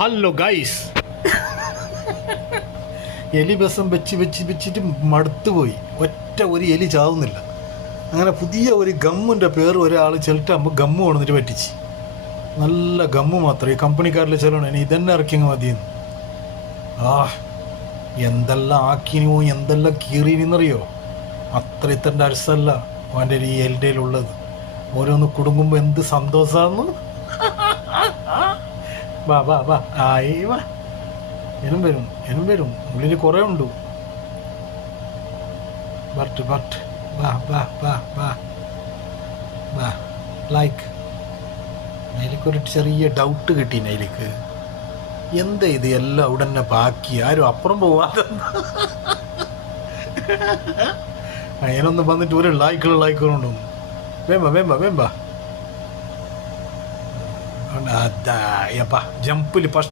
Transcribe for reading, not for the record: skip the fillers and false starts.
Hello guys, എലി ബസം വെച്ചിട്ട് മടുത്തുപോയി. ഒരു എലി ചാവുന്നില്ല. അങ്ങനെ പുതിയ ഒരു ഗമ്മിൻ്റെ പേര് ഒരാൾ ചെലുട്ടാകുമ്പോൾ ഗമ്മ് കൊണ്ടുവന്നിട്ട് പറ്റിച്ച്. നല്ല ഗമ്മ് മാത്രം ഈ കമ്പനിക്കാരിൽ ചെല്ലണം. ഇനി ഇതന്നെ ഇറക്കിങ്ങ് മതിയെന്ന്. എന്തെല്ലാം ആക്കിനോ, എന്തെല്ലാം കീറിനെന്നറിയോ. അത്ര ഇത്തൻ്റെ അരസല്ല അവൻ്റെ ഈ എലിൻ്റെയിലുള്ളത്. ഓരോന്ന് കുടുങ്ങുമ്പോൾ എന്ത് സന്തോഷമാണെന്ന്. വാ വാ വാ, ആയി വാ. എനും വരും ഉള്ളിൽ കുറേ ഉണ്ട്. ബട്ട് വാ വാ വാ വാ വാ. ലൈക്ക് അതിലേക്കൊരു ചെറിയ ഡൗട്ട് കിട്ടീന്. അതിലേക്ക് എന്താ ഇത് എല്ലാം അവിടെ തന്നെ ബാക്കി, ആരും അപ്പുറം പോവാതെ. അതിനൊന്നും വന്നിട്ട് ഒരു ലായ്ക്കളുണ്ടോന്നു. വേമ്പ അതാ ജമ്പിൽ ഫസ്റ്റ്